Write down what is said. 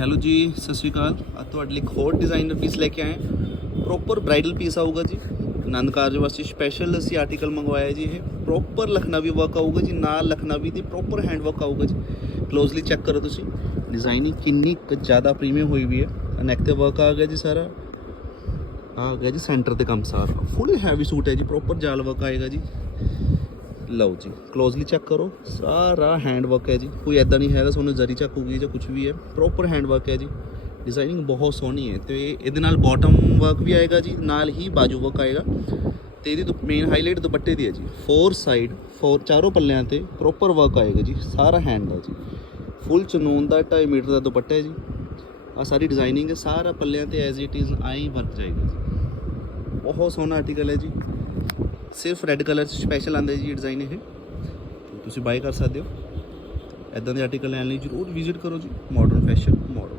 Hello ਜੀ, ਸਤਿ ਸ਼੍ਰੀ ਅਕਾਲ। ਅੱਜ ਤੁਹਾਡੇ ਲਈ ਇੱਕ ਹੋਰ ਡਿਜ਼ਾਈਨਰ ਪੀਸ ਲੈ ਕੇ ਆਏ ਪ੍ਰੋਪਰ ਬ੍ਰਾਈਡਲ ਪੀਸ ਆਊਗਾ ਜੀ। ਆਨੰਦ ਕਾਰਜ ਵਾਸਤੇ ਸਪੈਸ਼ਲ ਅਸੀਂ ਆਰਟੀਕਲ ਮੰਗਵਾਇਆ ਜੀ ਇਹ। ਪ੍ਰੋਪਰ ਲਖਨਵੀ ਵਰਕ ਆਊਗਾ ਜੀ, ਨਾਲ ਲਖਨਵੀ ਦੀ ਪ੍ਰੋਪਰ ਹੈਂਡ ਵਰਕ ਆਊਗਾ ਜੀ। ਕਲੋਜ਼ਲੀ ਚੈੱਕ ਕਰੋ ਤੁਸੀਂ। ਡਿਜ਼ਾਈਨਿੰਗ ਕਿੰਨੀ ਕੁ ਜ਼ਿਆਦਾ ਪ੍ਰੀਮੀਅਮ ਹੋਈ ਵੀ ਹੈ। ਨੈਕ ਤੇ ਵਰਕ ਆ ਗਿਆ ਜੀ ਸਾਰਾ। ਆ ਗਿਆ ਜੀ ਸੈਂਟਰ ਤੇ ਕੰਮ ਸਾਰਾ। ਫੁੱਲ ਹੈਵੀ ਸੂਟ ਹੈ ਜੀ ਪ੍ਰੋਪਰ ਜਾਲ ਵਰਕ ਆਏਗਾ ਜੀ। ਲਓ ਜੀ ਕਲੋਜ਼ਲੀ ਚੈੱਕ ਕਰੋ, ਸਾਰਾ ਹੈਂਡ ਵਰਕ ਹੈ ਜੀ। ਕੋਈ ਐਦਾਂ ਨਹੀਂ ਹੈਗਾ ਤੁਹਾਨੂੰ ਜ਼ਰੀ ਚੱਕੂਗੀ ਜਾਂ ਕੁਝ ਵੀ ਹੈ। ਪ੍ਰੋਪਰ ਹੈਂਡ ਵਰਕ ਹੈ ਜੀ। ਡਿਜ਼ਾਈਨਿੰਗ ਬਹੁਤ ਸੋਹਣੀ ਹੈ। ਤੇ ਇਹਦੇ ਨਾਲ ਬਾਟਮ ਵਰਕ ਵੀ ਆਏਗਾ ਜੀ, ਨਾਲ ਹੀ ਬਾਜੂ ਵਰਕ ਆਏਗਾ। ਤੇ ਇਹਦੀ ਮੇਨ ਹਾਈਲਾਈਟ ਦੁਪੱਟੇ ਦੀ ਹੈ ਜੀ। ਫੋਰ ਸਾਈਡ ਫੋਰ ਚਾਰੋਂ ਪੱਲਿਆਂ ਤੇ ਪ੍ਰੋਪਰ ਵਰਕ ਆਏਗਾ ਜੀ, ਸਾਰਾ ਹੈਂਡ ਦਾ ਜੀ। ਫੁੱਲ ਚਨੂਨ ਦਾ 2.5 ਮੀਟਰ ਦਾ ਦੁਪੱਟਾ ਹੈ ਜੀ। ਆ ਸਾਰੀ ਡਿਜ਼ਾਈਨਿੰਗ ਹੈ, ਸਾਰਾ ਪੱਲਿਆਂ ਤੇ ਐਜ਼ ਇਟ ਇਜ਼ ਆਈ ਵਰਕ ਜਾਏਗਾ ਜੀ। ਬਹੁਤ ਸੋਹਣਾ ਆਰਟੀਕਲ ਹੈ ਜੀ। ਸਿਰਫ ਰੈੱਡ ਕਲਰ ਚ ਸਪੈਸ਼ਲ ਆਂਦਾ ਜੀ ਡਿਜ਼ਾਈਨ ਇਹ। ਤੁਸੀਂ ਬਾਈ ਕਰ ਸਕਦੇ ਹੋ। ਇਦਾਂ ਦੇ ਆਰਟੀਕਲ ਲੈਣ ਲਈ ਜਰੂਰ ਵਿਜ਼ਿਟ ਕਰੋ ਜੀ। Modern fashion model